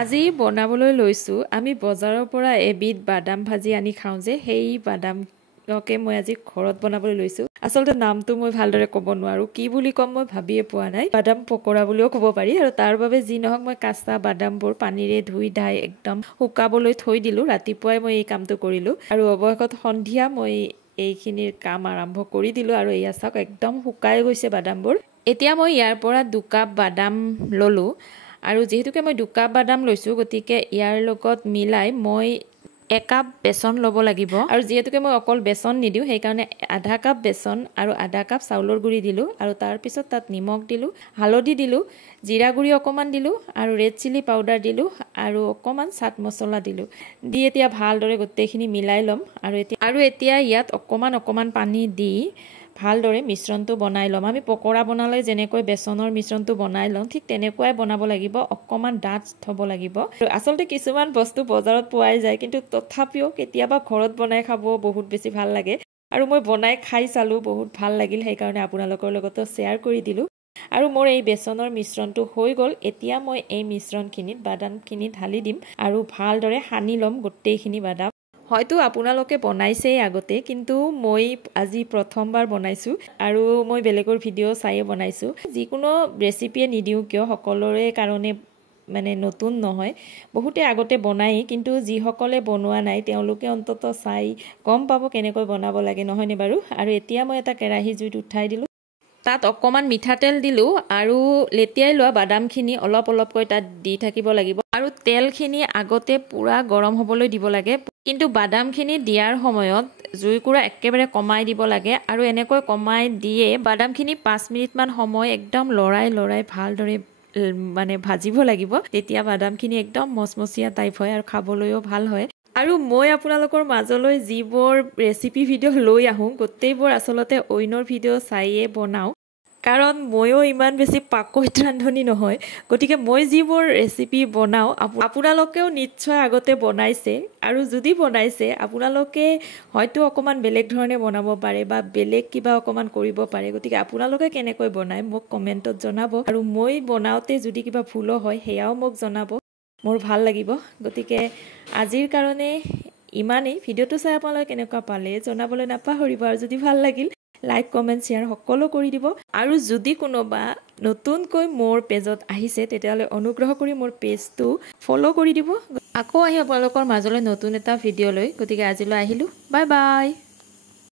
আজি বনাবলৈ লৈছো আমি বজাৰৰ পৰা এবিধ বাদাম ভাজি আনি খাওঁ যে সেই বাদামকে মই আজি ঘৰত বনাবলৈ লৈছো আসলতে নামটো মই ভালদৰে ক'ব নোৱাৰো কি বুলি কম মই ভাবিয়ে পোৱা নাই বাদাম পকৰা বুলিও ক'ব পাৰি আৰু তাৰ বাবে যি নহক মই কাঁচা বাদামবোৰ পানীৰে ধুই ধাই একদম শুকাবলৈ থৈ দিলো ৰাতিপুৱাই মই এই কামটো কৰিলো আৰু অৱশেষত সন্ধিয়া মই এইখিনিৰ কাম আৰম্ভ কৰি দিলো আৰু এয়া চাওক একদম শুকাই গৈছে বাদামবোৰ এতিয়া মই ইয়াৰ পৰা 2 কাপ বাদাম ললো আৰু যেহেতুকে মই 2 কাপ বাদাম লৈছো গতিকে ইয়াৰ লগত মিলাই মই 1 কাপ বেসন লব লাগিব আৰু যেহেতুকে মই অকল বেসন নিদিও সেই কাৰণে আধা কাপ বেসন আৰু আধা কাপ চাউলৰ গুৰি দিলো আৰু তাৰ পিছত তাত নিমখ দিলো হালধি দিলো জিৰা গুৰি অকমান দিলো আৰু ৰেড চিলি পাউডাৰ দিলো আৰু অকমান চাট মছলা দিলো দি এতিয়া ভালদৰে গোটেইখিনি মিলাই লম আৰু এতিয়া ইয়াত অকমান পানী দি ভালদৰে মিশ্ৰণটো বনাই লম আমি পকৰা বনালে যেনেকৈ বেসনৰ মিশ্ৰণটো বনাই লম ঠিক তেনেকুৱাই বনাব লাগিব অকমান ডাঠ হ'ব লাগিব আসলতে কিছুমান বস্তু বজাৰত পোৱাই যায় কিন্তু তথাপিও কেতিয়াবা ঘৰত বনাই খাব বহুত বেছি ভাল লাগে আৰু মই বনাই খাই চালো বহুত ভাল লাগিল সেই কাৰণে আপোনালোকৰ লগত শেয়াৰ কৰি দিলো আৰু মোৰ এই বেসনৰ মিশ্ৰণটো হৈ গল এতিয়া মই এই মিশ্ৰণখিনিত বাদামখিনি ঢালি দিম আৰু ভালদৰে সানি লম গোটেইখিনি বাদাম হয়তো আপোনালোকে বনাইছেই আগতে কিন্তু মই আজি প্ৰথমবাৰ বনাইছো আৰু মই বেলেগৰ ভিডিও চাই বনাইছো যিকোনো ৰেচিপিয়ে নিদিও কিয় সকলোৰে কাৰণে মানে নতুন নহয় বহুতে আগতে বনাই কিন্তু যি সকলে বনোৱা নাই তেওঁলোকে অন্তত চাই গম পাব কেনেকৈ বনাব লাগে নহয় নে বাৰু আৰু এতিয়া মই এটা কেৰাহী জুইত উঠাই দিলো তাত অকমান মিঠাতেল দিলো আৰু লেতিয়াই লোৱা বাদামখিনি অলপকৈ তাত দি থাকিব লাগিব আৰু তেলখিনি আগতে পুৰা গৰম হ'বলৈ দিব লাগে কিন্তু বাদামখিনি দিয়াৰ সময়ত জুইকুৰা একেবাৰে কমাই দিব লাগে আৰু এনেকৈ কমাই দিয়ে বাদামখিনি 5 মিনিট মান সময় একদম লৰাই ভালদৰে মানে ভাজিব লাগিব তেতিয়া বাদামখিনি একদম মচমচীয়া টাইপ হয় আৰু খাবলৈও ভাল হয় আৰু মই আপোনালোকৰ মাজলৈ যিবোৰ ৰেচিপি ভিডিও লৈ আহোঁ গোটেইবোৰ আসলতে অইনৰ ভিডিও চাইয়ে বনাও কাৰণ ময়ো ইমান বেছি পাকৈত ৰান্ধনি নহয় গতিকে মই যিবোৰ ৰেচিপি বনাও আপোনালোকেও নিশ্চয় আগতে বনাইছে আৰু যদি বনাইছে আপোনালোকে হয়তো অকমান বেলেগ ধৰণে বনাব পাৰে বা বেলেগ কিবা অকমান কৰিব পাৰে গতিকে আপোনালোকে কেনেকৈ বনায় মোক কমেন্টত জনাব আৰু মই বনাওতে যদি কিবা ভুল হয় হেয়াও মোক জনাব মোৰ ভাল লাগিব গতিকে আজিৰ কাৰণে ইমানেই ভিডিওটো চাই আপোনালোকে কেনেকুৱা পালে জনাবলৈ নাপাহৰিব আৰু যদি ভাল লাগিল লাইক কমেন্ট শেয়াৰ সকলো কৰি দিব আৰু যদি কোনোবা নতুনকৈ মোৰ পেজত আহিছে তেতিয়ালে অনুগ্ৰহ কৰি মোৰ পেজটো ফলো কৰি দিব আকৌ আহি আপোনালোকৰ মাজলৈ নতুন এটা ভিডিও লৈ গতিকে আজিলৈ আহিলো বাই বাই